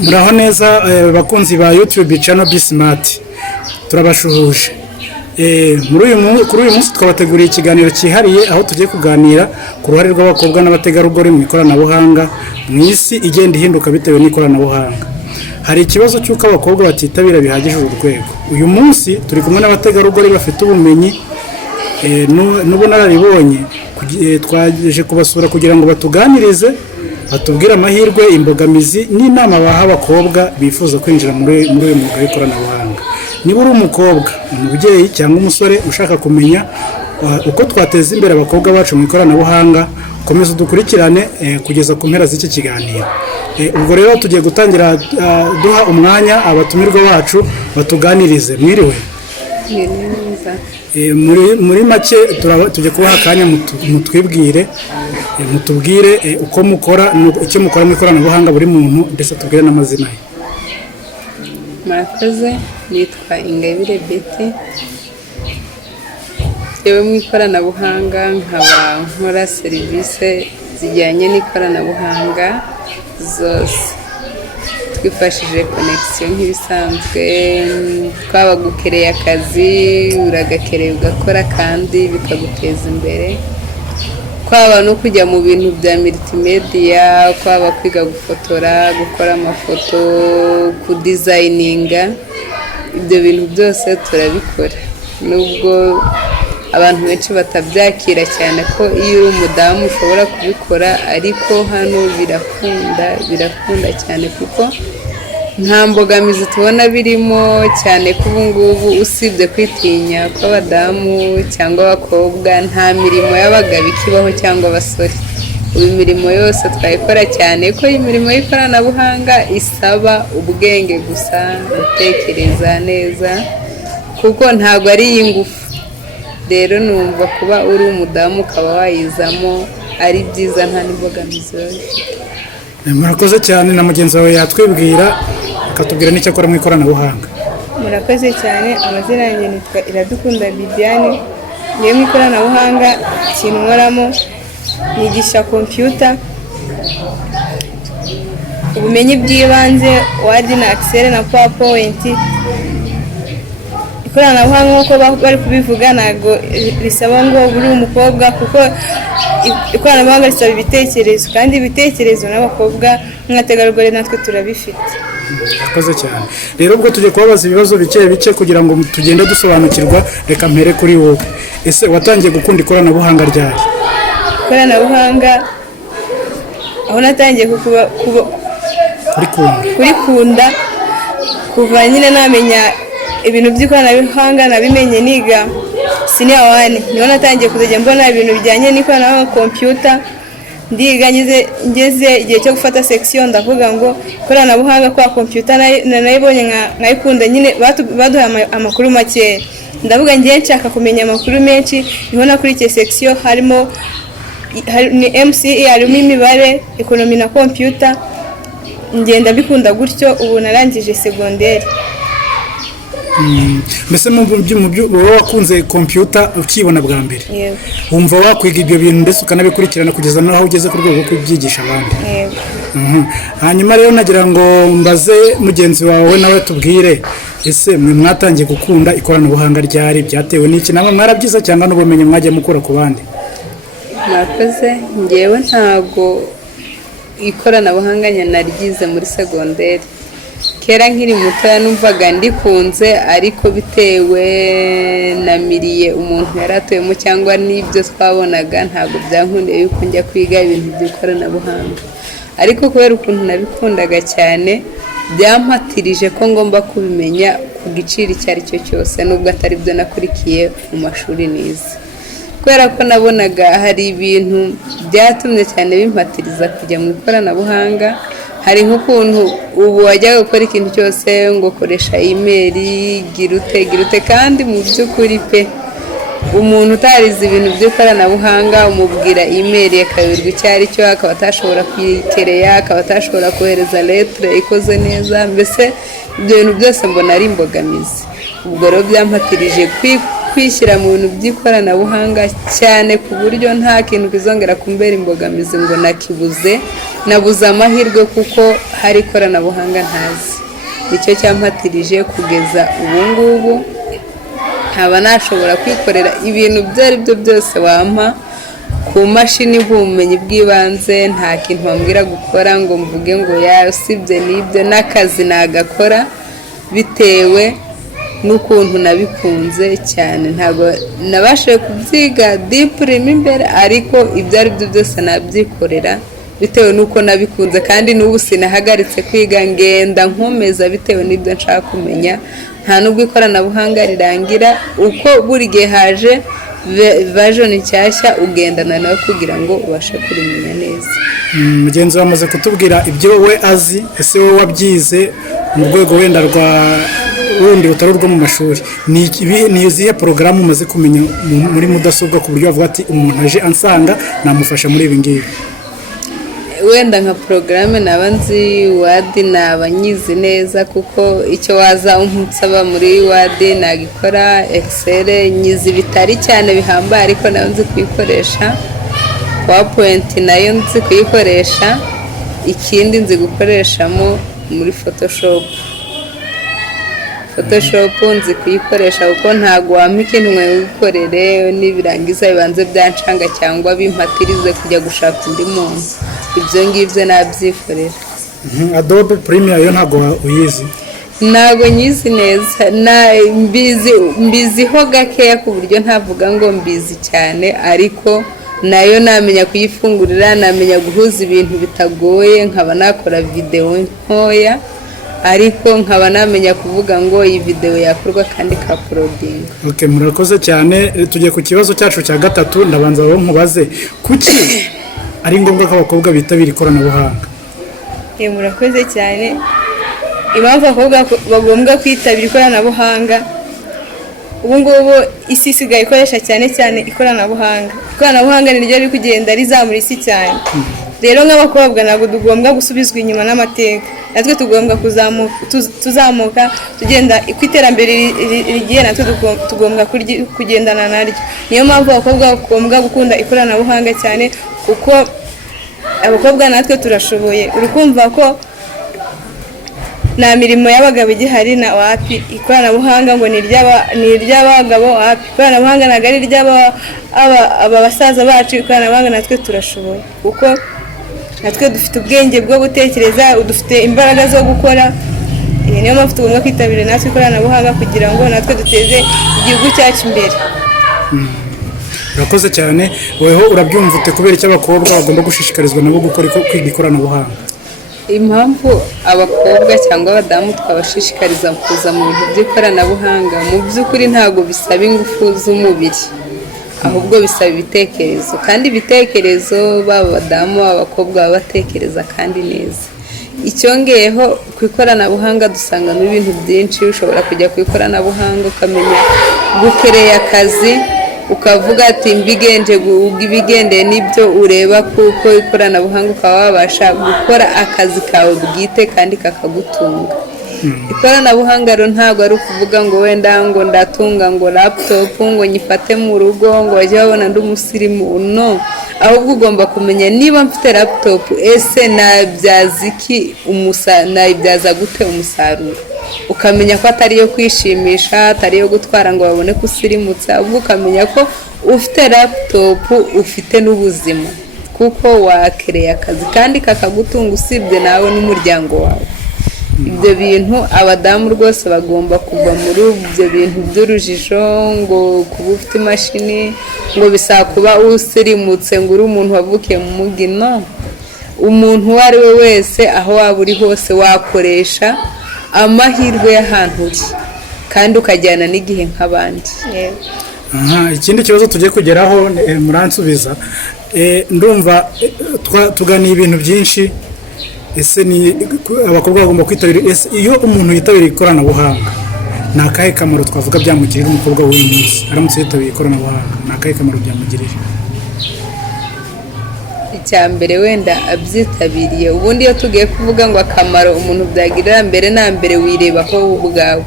Muraho neza bakunzi ba YouTube channel Bismart, turabashuhuje. Kuri uyu munsi twabateguriye ikiganiro cyihariye aho tugiye kuganira ku ruhare rw'abakobwa n'abategarugori mu ikoranabuhanga mu isi igenda ihinduka bitewe n'ikoranabuhanga. Hari ikibazo cy'uko abakobwa batitabira bihagije urwego. Uyu munsi turi kumwe n'abategarugori bafite ubumenyi n'ubunararibonye, twaje kubasura kugira ngo batuganirize, batubwira amahirwe, imbogamizi n'inama baha abakobwa bifuza kwinjira muri uyu mwuga w'ikoranabuhanga. Niba uri umukobwa, umubyeyi cyangwa umusore ushaka kumenya uko twateza imbere abakobwa bacu mu ikoranabuhanga, komeza udukurikirane kugeza ku mpera z'iki kiganiro. Ubwo rero tugiye gutangira duha umwanya abatumirwa bacu batuganirize. Mwiriwe. Muri make tujye kubaha akanya mutwibwire, mutubwire uko mukora, icyo mukora mu ikoranabuhanga buri muntu, ndetse tubwire n'amazina ye. Murakoze, nitwa Ingabire Betty. Yewe mu ikoranabuhanga nkaba nkora serivisi zijyanye n'ikoranabuhanga zose. Twifashije connection nk'ibisanzwe, twaba gukereye akazi uragakereye ugakora kandi bikaguteza imbere, kwaba no kujya mu bintu bya multimedia, kwaba kwiga gufotora, gukora amafoto, kudesigninga, ibyo bintu byose turabikora. Nubwo abantu benshi batabyakira cyane ko iyo uri umudamu ushobora kubikora, ariko hano birakunda cyane kuko nta mbogamizi tubona birimo, cyane ko ubu ngubu usibye kwitinya kw'abadamu cyangwa abakobwa, nta mirimo y'abagabo ikibaho cyangwa abasore. Ubu imirimo yose twayikora, cyane ko imirimo y'ikoranabuhanga isaba ubwenge gusa, gutekereza neza, kuko ntabwo ari iy'ingufu. Rero numva kuba uri umudamu ukaba wayizamo ari byiza, nta n'imbogamizi bafite. Murakoze cyane, na mugenzi wawe yatwibwira akatubwira n'icyo akora mu ikoranabuhanga. Murakoze cyane, amazina yanjye nitwa Iradukunda Bibiane. Ngiye mu ikoranabuhanga, ikintu nkoramo nigisha computer, ubumenyi bw'ibanze, Word na Excel na PowerPoint. Ikoranabuhanga nk'uko bari kubivuga ntabwo risaba ngo uri umukobwa, kuko ikoranabuhanga risaba ibitekerezo, kandi ibitekerezo n'abakobwa n'abategarugori natwe turabifite. Murakoze cyane. Rero ubwo tujye kubabaza ibibazo bike kugira ngo tugende dusobanukirwa. Reka mpere kuri wowe. Ese watangiye gukunda ikoranabuhanga ryari? Ikoranabuhanga aho natangiye kurikunda kuva nyine namenya ibintu by'ikoranabuhanga, nabimenye niga senior 1, niho natangiye kuzajya mbona ibintu bijyanye n'ikoranabuhanga, computer. Ndiga ngeze igihe cyo gufata section, ndavuga ngo ikoranabuhanga kwa computer nayibonye nkayikunda, nyine baduhaye amakuru make, ndavuga ngiye nshaka kumenya amakuru menshi, niho nakurikiye section harimo ni MCE, harimo imibare, economy na computer. Ngenda bikunda gutyo, ubu narangije secondaire. Mbese mu byo wakunze computer ukibona bwa mbere, wumva wakwiga ibyo bintu ndetse ukanabikurikirana kugeza naho ugeze ku rwego rwo kubyigisha abandi. Hanyuma rero nagira ngo mbaze mugenzi wawe nawe tubwire, ese mwe mwatangiye gukunda ikoranabuhanga ryari, byatewe n'iki, namwe mwarabyiza cyangwa n'ubumenyi mwagiye mukura ku bandi? Murakoze, ngewe ntago ikoranabuhanga naryize muri secondaire. Kera nkiri mutoya numvaga ndikunze, ariko bitewe na miriye umuntu yaratuyemo cyangwa n'ibyo twabonaga, ntabwo byankundiye yuko njya kwiga ibintu by'ikoranabuhanga. Ariko kubera ukuntu nabikundaga cyane, byampatirije ko ngomba kubimenya ku giciro icyo ari cyo cyose, nubwo atari byo nakurikiye mu mashuri nize. kubera ko nabonaga hari ibintu byatumye cyane bimpatiriza kujya mu ikoranabuhanga. Hari nk'ukuntu ubu wajyaga gukora ikintu cyose ngo koresha imeri gira ute kandi mu by'ukuri pe umuntu utarize ibintu by'ikoranabuhanga umubwira imeri akayoberwa icyo ari cyo, akaba atashobora kuyikereya, akaba atashobora kohereza letre ikoze neza. Mbese ibyo bintu byose mbona ari imbogamizi. Ubwo rero byampatirije kwishyira mu bintu by'ikoranabuhanga cyane ku buryo nta kintu kizongera kumbera imbogamizi ngo nabuze amahirwe kuko hari ikoranabuhanga ntazi. Nicyo cyampatirije kugeza ubu ngubu nkaba nashobora kwikorera ibintu ibyo ari byo byose wampa ku mashini nk'ubumenyi bw'ibanze. Nta kintu wambwira gukora ngo mvuge ngo usibye n'ibyo, n'akazi nagakora bitewe n'ukuntu nabikunze cyane. Ntabwo nabashije kubyiga dipurimo imbere, ariko ibyo ari byo byose nabyikorera bitewe n'uko nabikunze, kandi n'ubu sinahagaritse kwiga, ngenda nkomeza bitewe n'ibyo nshaka kumenya. Nta nubwo ikoranabuhanga rirangira, uko buri gihe haje version nshyashya ugendana nawe kugira ngo ubashe kurimenya neza. Mugenzi wamaze kutubwira ibyo we azi, ese wowe wabyize mu rwego wenda rwa rundi rutari rwo mu mashuri, ni izihe porogaramu umaze kumenya muri mudasobwa ku buryo bavuga ati umuntu aje ansanga namufasha muri ibi ngibi? Wenda nka porogaramu naba nzi Word naba nyizi neza, kuko icyo waza unsaba muri Word nagikora. Excel nyizi bitari cyane bihambaye ariko nayo nzi kuyikoresha. PowerPoint nayo nzi kuyikoresha. Ikindi nzi gukoreshamo muri Photoshop nzi kuyikoresha, kuko ntabwo wampa ikintu ngo wikorere n'ibirangiza bibanze byancanga cyangwa bimpatirize kujya gushaka undi muntu. Ibyo ngibyo nabyikorera. Adobe Premiere yo ntabwo uyizi? Ntabwo nyizi neza, mbiziho gakeya ku buryo ntavuga ngo mbizi cyane, ariko nayo namenya kuyifungurira, namenya guhuza ibintu bitagoye, nkaba nakora video ntoya, ariko nkaba namenya kuvuga ngo iyi video yakorwa kandi ka uploading. Okay, murakoze cyane. Tugiye ku kibazo cyacu cya gatatu. Ndabanza wowe nkubaze, kuki ari ngombwa ko abakobwa bitabira ikoranabuhanga? Murakoze cyane. Impamvu abakobwa bagomba kwitabira ikoranabuhanga, ubu ngubu isi isigaye ikoresha cyane ikoranabuhanga. Ikoranabuhanga ni ryo riri kugenda rizamura isi cyane. Rero nk'abakobwa ntabwo tugomba gusubizwa inyuma n'amateka, natwe tugomba tuzamuka tugenda ku iterambere rigiye, natwe tugomba kugendana naryo. Niyo mpamvu abakobwa bagomba gukunda ikoranabuhanga cyane, kuko abakobwa natwe turashoboye. Uri kumva ko nta mirimo y'abagabo igihari na wapi, ikoranabuhanga ngo ni iry'abagabo wapi, ikoranabuhanga ntabwo ari iry'aba basaza bacu. Ikoranabuhanga natwe turashoboye, kuko natwe dufite ubwenge bwo gutekereza, dufite imbaraga zo gukora. Niyo mpamvu tugomba kwitabira natwe ikoranabuhanga kugira ngo natwe duteze igihugu cyacu imbere. Urakoze cyane. Weho urabyumva ute, kubera icyo abakobwa bagomba gushishikarizwa nabo kwiga ikoranabuhanga? Impamvu abakobwa cyangwa abadamu twabashishikariza kuza mu bintu by'ikoranabuhanga, mu by'ukuri ntabwo bisaba ingufu z'umubiri, ahubwo bisaba ibitekerezo. Kandi ibitekerezo baba abadamu abakobwa baba batekereza kandi neza. Icyongeyeho ku ikoranabuhanga dusangamo ibintu byinshi. Ushobora kujya ku ikoranabuhanga ukamenya gukereya akazi, ukavuga ati ibigendeye n'ibyo ureba, kuko ikoranabuhanga ukaba wabasha gukora akazi kawe bwite kandi kakagutunga. Ikoranabuhanga rero ntabwo ari ukuvuga ngo wenda ngo ndatunga ngo laptop ngo nyifate mu rugo ngo bajye babona ndi umusirimu, no. Ahubwo ugomba kumenya niba mfite laptop, ese nayibyaza gute umusaruro. Ukamenya ko atari iyo kwishimisha, atari iyo gutwara ngo babone ko usirimutse, ahubwo ukamenya ko ufite laptop ufite n'ubuzima, kuko wakereye akazi kandi kakagutunga, usibye nawe n'umuryango wawe. Ibyo bintu abadamu rwose bagomba kuva muri ibyo bintu by'urujijo, ngo kuba ufite imashini ngo bisaba kuba usirimutse ngo uri umuntu wavukiye mu mujyi. No, umuntu uwo ari we wese aho waba uri hose wakoresha amahirwe y'ahantu uri kandi ukajyana n'igihe nk'abandi. ikindi kibazo tugiye kugeraho muransubiza ndumva tuganiye ibintu byinshi ese ni abakobwa bagomba kwitabira iyo umuntu yitabiriye ikoranabuhanga ni akahe kamaro twavuga byamugirira umukobwa w'uyu munsi aramutse yitabiriye ikoranabuhanga ni akahe kamaro byamugirira icya mbere wenda abyitabiriye ubundi iyo tugiye kuvuga ngo akamaro umuntu byagirira mbere na mbere wirebaho ubwawe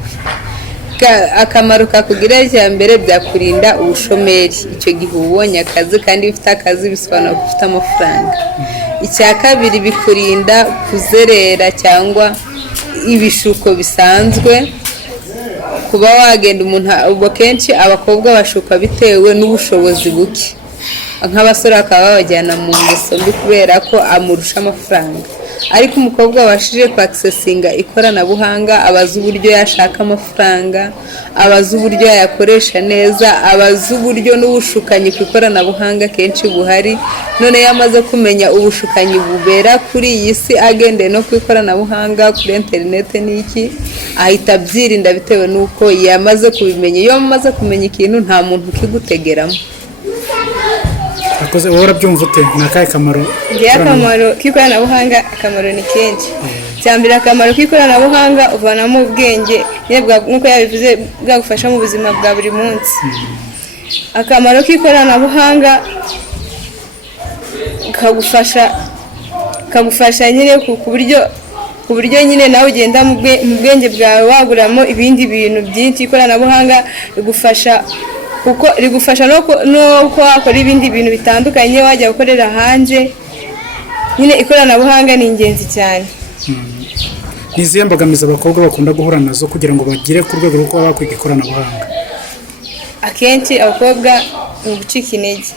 akamaro kakugirira icya mbere byakurinda ubushomeri icyo gihe ubonye akazi kandi ufite akazi bisobanura ko ufite amafaranga icya kabiri bikurinda kuzerera cyangwa ibishuko bisanzwe kuba wagenda umuntu kenshi abakobwa bashuka bitewe n'ubushobozi buke nk'abasore bakaba babajyana mu ngeso mbi kubera ko amurusha amafaranga ariko umukobwa wabashije kwakisesinga ikoranabuhanga abaza uburyo yashaka amafaranga abaza uburyo yayakoresha neza abaza uburyo n'ubushukanyi ku ikoranabuhanga kenshi buhari none yamaze kumenya ubushukanyi bubera kuri iyi si agendeye no ku ikoranabuhanga kuri interineti n'iki ahita abyirinda bitewe n'uko yamaze kubimenya iyo amaze kumenya ikintu nta muntu ukigutegeramo akoze wowe urabyumva ute ni akahe kamaro akamaro k'ikoranabuhanga akamaro ni kenshi cya mbere akamaro k'ikoranabuhanga uvanamo ubwenge nk'uko yabivuze bwagufasha mu buzima bwa buri munsi akamaro k'ikoranabuhanga kagufasha nyine ku buryo nyine nawe ugenda mu bwenge bwawe waguramo ibindi bintu byinshi ikoranabuhanga rigufasha kuko rigufasha no wakora ibindi bintu bitandukanye wajya gukorera hanze nyine ikoranabuhanga ni ingenzi cyane ni izihe mbogamizi abakobwa bakunda guhura nazo kugira ngo bagere ku rwego rwo kuba bakwiga ikoranabuhanga akenshi abakobwa ni ugucika intege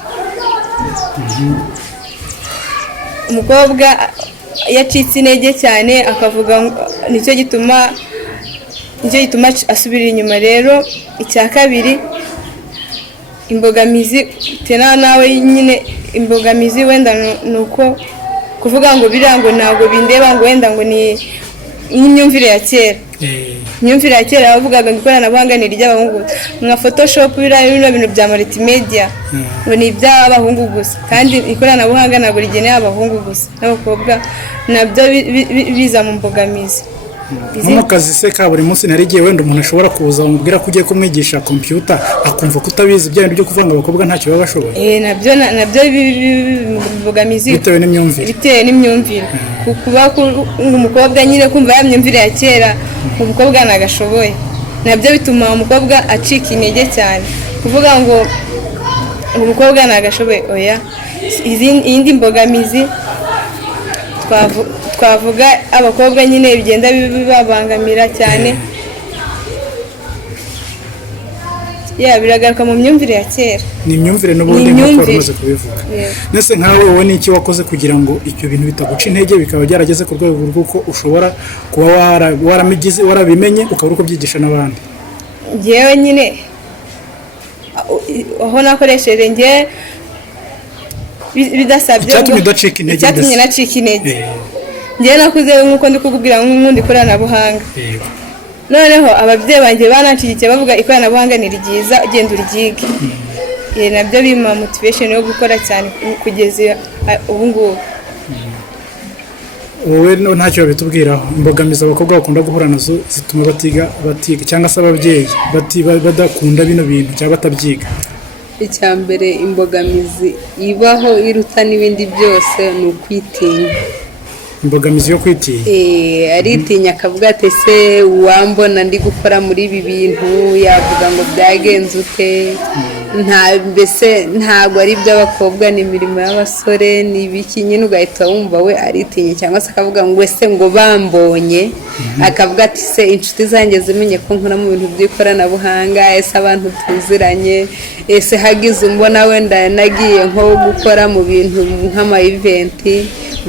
umukobwa iyo acitse intege cyane akavuga nicyo gituma asubira inyuma rero icya kabiri imbogamizi tena nawe nyine imbogamizi wenda ni uko kuvuga ngo biriya ngo ntabwo bindeba ngo wenda ngo ni nk'imyumvire ya kera imyumvire ya kera bavugaga ngo ikoranabuhanga ni iry'abahungu nka photoshop bino bintu bya multimedia ngo ni iby'abahungu gusa kandi ikoranabuhanga ntabwo rigenewe abahungu gusa n'abakobwa nabyo biza mu mbogamizi nko mu kazi se ka buri munsi narigiye wenda umuntu ashobora kuza umubwira ko ugiye kumwigisha kompiyuta akumva ko utabizi bya bintu byo kuvuga ngo abakobwa ntacyo baba bashoboye nabyo bibogamizi bitewe n'imyumvire kuba umukobwa nyine kumva ya myumvire ya kera umukobwa ntagashoboye nabyo bituma umukobwa acika intege cyane kuvuga ngo umukobwa ntagashoboye oya iyindi mbogamizi twavuga abakobwa nyine bigenda bibabangamira cyane biragaruka mu myumvire ya kera ni imyumvire n'ubundi nk'uko umaze kubivuga ndetse nkawe wowe ni iki wakoze kugira ngo ibyo bintu bitaguca intege bikaba byarageze ku rwego rw'uko ushobora kuba warabimenye ukaba uri kubyigisha n'abandi ngewe nyine aho nakoresheje ngewe bidasabye icyatumye udacika intege icyatumye nacika intege ngewe nakuze nk'uko ndi kukubwira nk'undi ikoranabuhanga noneho ababyeyi banjye bananshigikiye bavuga ikoranabuhanga ni ryiza ugenda uryige nabyo bima motivation yo gukora cyane kugeza ubu ngubu wowe ntacyo babitubwiraho imbogamizi abakobwa bakunda guhura nazo zituma batiga cyangwa se ababyeyi badakunda bino bintu cyangwa batabyiga icya mbere imbogamizi ibaho iruta n'ibindi byose ni ukwitinya imbogamizi yo kwitinya aritinya akavuga ati ese uwambona ndi gukora muri ibi bintu yavuga ngo byagenze ute mbese ntabwo ari iby'abakobwa ni imirimo y'abasore ni ibiki nyine ugahita wumva we aritinya cyangwa se akavuga ngo ese ngo bambonye akavuga ati se inshuti zanjye zimenye ko nkora mu bintu by'ikoranabuhanga ese abantu tuziranye ese hagize umbona wenda nagiye nko gukora mu bintu nk'ama eventi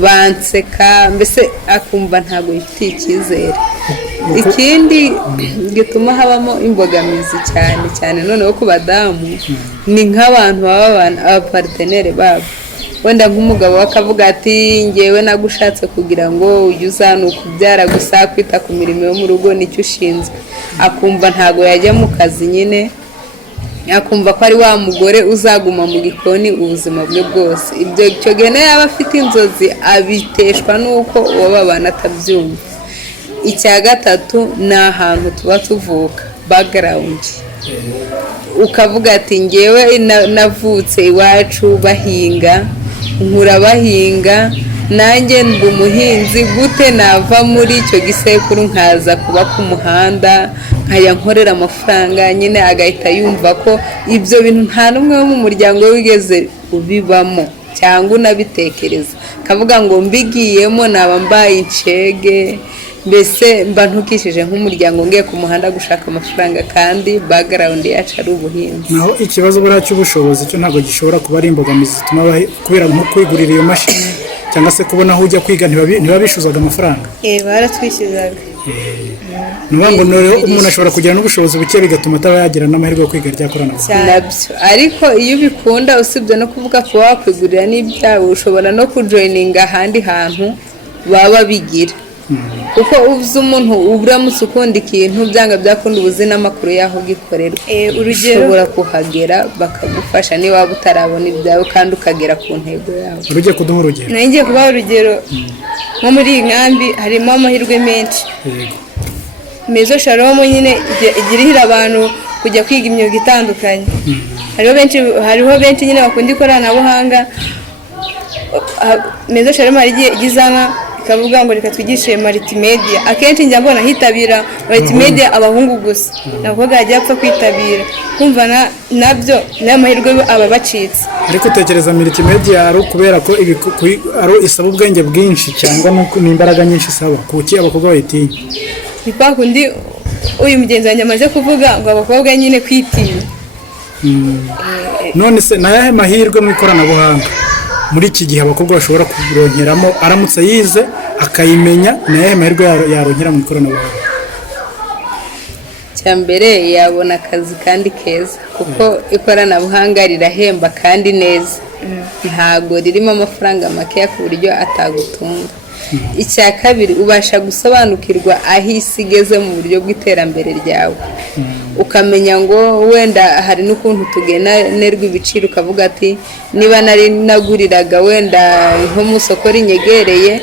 banseka mbese akumva ntabwo yifitiye icyizere ikindi gituma habamo imbogamizi cyane cyane noneho ku badamu ni nk'abantu baba abapariteneri babo wenda nk'umugabo we akavuga ati ngewe nagushatse kugira ngo ujye uzana ukubyara gusa kwita ku mirimo yo mu rugo nicyo ushinzwe akumva ntabwo yajya mu kazi nyine akumva ko ari wa mugore uzaguma mu gikoni ubuzima bwe bwose. Icyo gihe nayo yaba afite inzozi abiteshwa n'uko uwo babana atabyumva. Icya gatatu ni ahantu tuba tuvuka, background. Ukavuga ati ngewe navutse iwacu bahinga, nkura bahinga, nanjye ndi umuhinzi, gute nava muri icyo gisekuru nkaza kuba ku muhanda nkajya nkorera amafaranga? Nyine agahita yumva ko ibyo bintu nta n'umwe wo mu muryango wigeze ubibamo cyangwa unabitekereza, akavuga ngo mbigiyemo naba mbaye incege, mbese mba ntukishije nk'umuryango ngiye ku muhanda gushaka amafaranga, kandi background yacu ari ubuhinzi. naho ikibazo buriya cy'ubushobozi cyo ntabwo gishobora kuba ari imbogamizi zituma kubera nko kwigurira iyo mashini cyangwa se kubona aho ujya kwiga ntibabishyuzaga amafaranga. baratwishyuzaga. ni ukuvuga ngo noneho umuntu ashobora kugira n'ubushobozi buke bigatuma ataba yagira n'amahirwe yo kwiga rya koranabuhanga. Nabyo ariko iyo ubikunda, usibye no kuvuga ko wakwigurira n'ibyawe, ushobora no kujoyininga ahandi hantu baba bigira, kuko uzi umuntu uramutse ukunda ikintu byanga byakunda ubuzi n'amakuru y'aho gikorerwa. Ushobora kuhagera bakagufasha niba waba utarabona ibyawe kandi ukagera ku ntego yawe. ugiye kuduha urugero? ngiye kubaha urugero. nko muri iyi nkambi harimo amahirwe menshi. Mezo Shalom nyine igirihira abantu kujya kwiga imyuga itandukanye. hariho benshi nyine bakunda ikoranabuhanga. Mezo Shalom hari igihe igizana ikavuga ngo reka twigishe multimedia. Akenshi njya mbona hitabira multimedia abahungu gusa, n'abakobwa bajya bapfa kwitabira. Kumva nabyo n'ayo mahirwe aba bacitse. ariko utekereza multimedia ari kubera ko isaba ubwenge bwinshi cyangwa n'imbaraga nyinshi isaba? kuki abakobwa bayitinya? Ni kwa kundi uyu mugenzi wanjye amaze kuvuga ngo abakobwa nyine kwitinya. none se ni ayahe mahirwe mu ikoranabuhanga muri iki gihe abakobwa bashobora kuronkeramo aramutse yize akayimenya? ni ayahe mahirwe yaronkera mu ikoranabuhanga? Icya mbere yabona akazi kandi keza, kuko ikoranabuhanga rirahemba kandi neza, ntabwo ririmo amafaranga makeya ku buryo atagutunga. Icya kabiri, ubasha gusobanukirwa aho isi igeze mu buryo bw'iterambere ryawe, ukamenya ngo wenda hari n'ukuntu tugenerwa ibiciro, ukavuga ati niba nari naguriraga wenda nko mu isoko rinyegereye,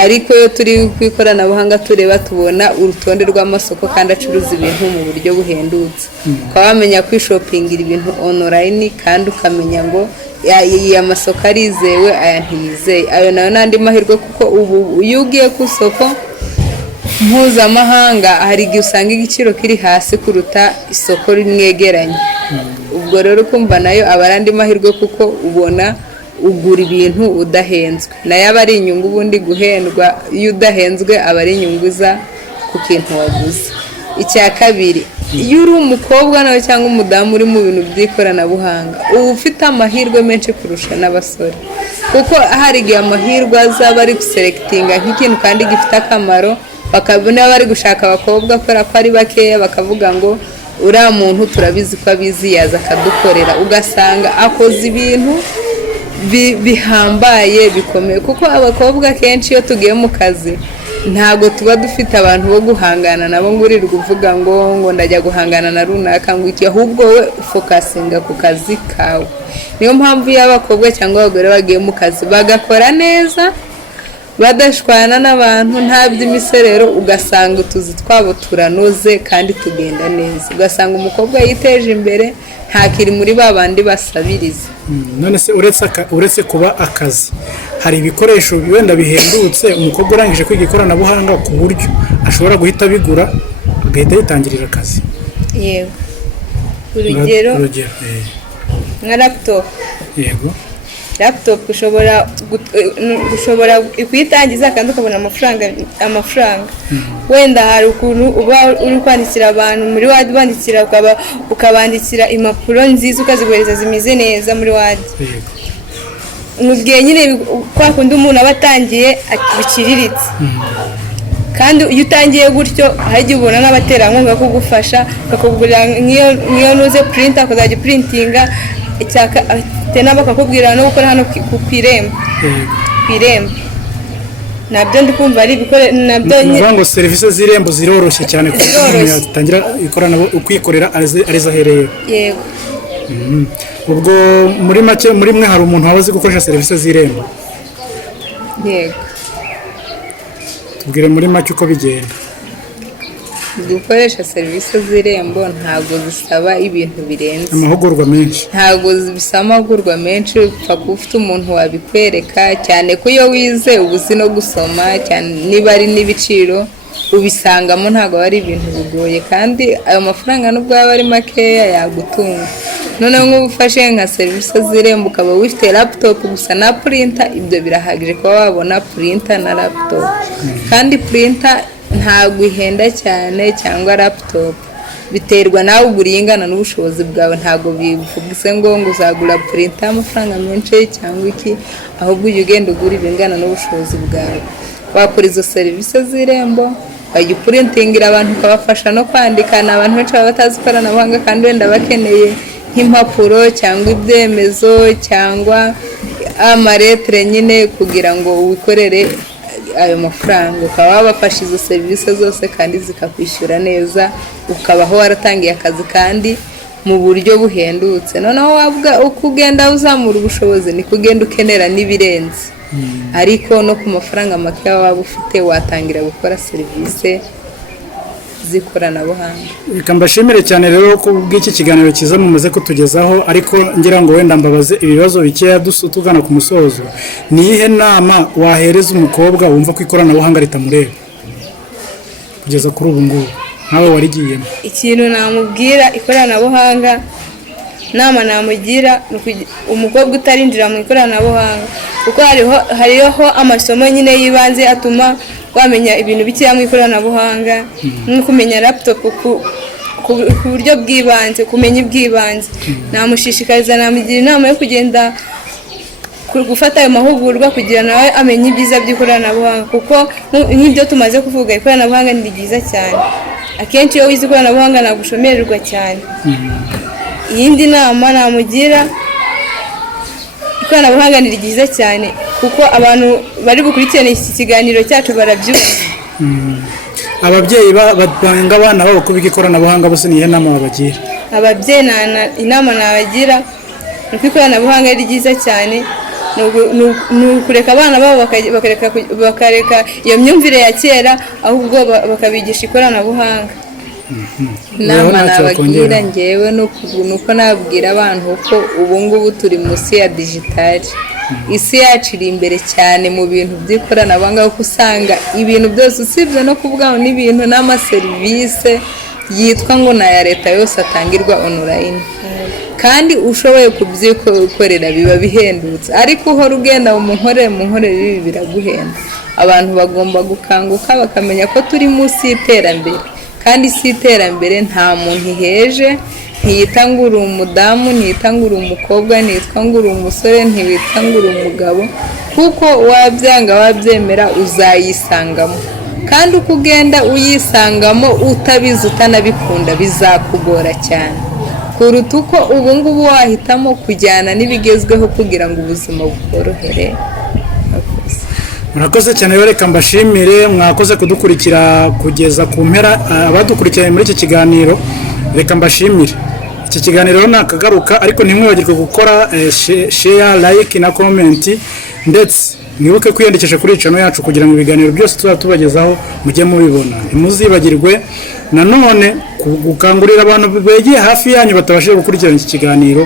ariko iyo turi ku ikoranabuhanga tureba tubona urutonde rw'amasoko kandi acuruza ibintu mu buryo buhendutse. Ukaba wamenya kwishopingira ibintu online, kandi ukamenya ngo aya masoko arizewe, aya ntiyizeye. Ayo nayo n'andi mahirwe, kuko ubu iyo ugiye ku isoko mpuzamahanga hari igihe usanga igiciro kiri hasi kuruta isoko rimwegeranye. Ubwo rero kumva nayo aba ari andi mahirwe, kuko ubona ugura ibintu udahenzwe, nayo aba ari inyungu. Ubundi guhendwa iyo udahenzwe aba ari inyungu za ku kintu waguze. Icya kabiri, iyo uri umukobwa nawe cyangwa umudamu uri mu bintu by'ikoranabuhanga, uba ufite amahirwe menshi kurusha n'abasore, kuko hari igihe amahirwe azaba ari guserekitinga nk'ikintu kandi gifite akamaro, bakabona bari gushaka abakobwa kubera ko ari bakeya, bakavuga ngo uriya muntu turabizi ko abizi yaza akadukorera, ugasanga akoze ibintu bihambaye bikomeye. Kuko abakobwa kenshi iyo tugiye mu kazi ntabwo tuba dufite abantu bo guhangana nabo, ngo urirwa uvuga ngo ndajya guhangana na runaka ngo iki, ahubwo we ufokasinga ku kazi kawe. Niyo mpamvu iyo abakobwa cyangwa abagore bagiye mu kazi bagakora neza, badashwana n'abantu, nta by'imiserero, ugasanga utuzi twabo turanoze kandi tugenda neza, ugasanga umukobwa yiteje imbere, ntakiri muri ba bandi basabiriza. none se uretse kuba akazi, hari ibikoresho wenda bihendutse umukobwa urangije kwiga ikoranabuhanga ku buryo ashobora guhita abigura agahita yitangirira akazi? Yego, urugero nka laptop. Yego, laptop ushobora kuyitangiza kandi ukabona amafaranga. Wenda hari ukuntu uba uri kwandikira abantu muri Word, ukabandikira impapuro nziza ukaziguhereza zimeze neza muri Word. Mubwiye nyine kwa kundi umuntu aba atangiye biciriritse, kandi iyo utangiye gutyo hajya ubona n'abaterankunga kugufasha, bakakugurira nk'iyo nuze printer ukazajya printinga, tena bakakubwira no gukora hano ku irembo. Nabyo ndi kumva ari nabyo nyine ngo serivisi z'irembo ziroroshye cyane, kuko umuntu yatangira kwikorera arizo ahereye. Yego, ubwo muri make muri mwe hari umuntu waba azi gukoresha serivisi z'irembo? yego, tubwire muri make uko bigenda. gukoresha serivisi z'irembo ntabwo zisaba ibintu birenze, amahugurwa menshi ntabwo bisaba amahugurwa menshi, upfa kuba ufite umuntu wabikwereka, cyane ko iyo wize uba uzi no gusoma, cyane niba ari n'ibiciro ubisangamo, ntabwo ari ibintu bigoye, kandi ayo mafaranga nubwo yaba ari makeya yagutunga. noneho nk'ubu ufashe nka serivisi z'irembo ukaba wifite laptop gusa na printer, ibyo birahagije kuba wabona printer na laptop, kandi printer ntabwo ihenda cyane cyangwa laptop, biterwa nawe ugura ingana n'ubushobozi bwawe, ntabwo bivuze ngo uzagura printer y'amafaranga menshi cyangwa iki, ahubwo ujya ugenda ugura ibingana n'ubushobozi bwawe. wakora izo serivisi z'irembo, wajya upurintingira abantu ukabafasha no kwandika. Ni abantu benshi baba batazi ikoranabuhanga kandi wenda bakeneye nk'impapuro cyangwa ibyemezo cyangwa amaretere nyine kugira ngo wikorere ayo mafaranga, ukaba wabafasha izo serivisi zose kandi zikakwishyura neza, ukabaho waratangiye akazi kandi mu buryo buhendutse. noneho wavuga uko ugenda uzamura ubushobozi niko ugenda ukenera n'ibirenze, ariko no ku mafaranga make waba ufite watangira gukora serivisi z'ikoranabuhanga. Reka mbashimire cyane rero ko bw'iki kiganiro cyiza mumaze kutugezaho, ariko ngira ngo wenda mbabaze ibibazo bikeya tugana ku musozo. Ni iyihe nama wahereza umukobwa wumva ko ikoranabuhanga ritamureba kugeza kuri ubu ngubu nawe warigiyemo? ikintu namubwira, ikoranabuhanga nama namugira umukobwa utarinjira mu ikoranabuhanga, kuko hariho amasomo nyine y'ibanze atuma wamenya ibintu bikeya mu ikoranabuhanga, nko kumenya laptop ku buryo bw'ibanze, kumenya ibw'ibanze. namushishikariza, namugira inama yo kugenda gufata ayo mahugurwa kugira nawe amenye ibyiza by'ikoranabuhanga, kuko nk'ibyo tumaze kuvuga, ikoranabuhanga ni ryiza cyane. akenshi iyo wize ikoranabuhanga ntabwo ushomererwa cyane. iyindi nama namugira, ikoranabuhanga ni ryiza cyane kuko abantu bari bukurikirane iki kiganiro cyacu barabyumva. ababyeyi banga abana babo kubiga ikoranabuhanga bose nihe nama wabagira? ababyeyi inama nabagira ni uko ikoranabuhanga ari ryiza cyane, ni ukureka abana babo bakareka iyo myumvire ya kera, ahubwo bakabigisha ikoranabuhanga. inama nabagira ngewe nuko nabwira abantu ko ubu ngubu turi munsi ya digitali, isi yacu iri imbere cyane mu bintu by'ikoranabuhanga, kuko usanga ibintu byose usibye no kuvuga ngo n'ibintu n'amaserivisi yitwa ngo na ya leta yose atangirwa online, kandi ushoboye kubyikorera biba bihendutse, ariko uhora ugenda mu nkorere ibi biraguhenda. abantu bagomba gukanguka bakamenya ko turi munsi y'iterambere, kandi isi y'iterambere nta muntu iheje, ntiyita ngo uri umudamu, ntiyita ngo uri umukobwa, ntiyitwa ngo uri umusore, ntiyita ngo uri umugabo, kuko wabyanga wabyemera uzayisangamo, kandi uko ugenda uyisangamo utabizi utanabikunda bizakugora cyane, kuruta uko ubu ngubu wahitamo kujyana n'ibigezweho kugira ngo ubuzima bukorohere. murakoze cyane rero, reka mbashimire, mwakoze kudukurikira kugeza ku mpera. abadukurikiranye muri iki kiganiro reka mbashimire. iki kiganiro nakagaruka, ariko ntimwibagirwe gukora share, like na comment, ndetse mwibuke kwiyandikisha kuri channel yacu kugira ngo ibiganiro byose tuzatubagezaho mujye mubibona. ntimuzibagirwe nanone gukangurira abantu begeye hafi yanyu batabashije gukurikirana iki kiganiro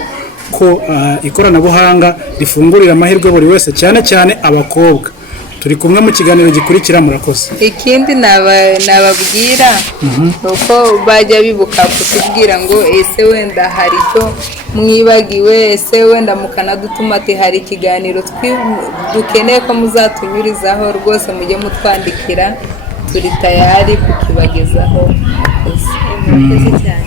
ko ikoranabuhanga rifungurira amahirwe buri wese, cyane cyane abakobwa. turi kumwe mu kiganiro gikurikira. murakoze. ikindi nababwira nuko bajya bibuka kutubwira ngo ese wenda hari icyo mwibagiwe, ese wenda mukanadutuma ati hari ikiganiro dukeneye ko muzatunyurizaho, rwose mujye mutwandikira, turi tayari kukibagezaho. murakoze cyane.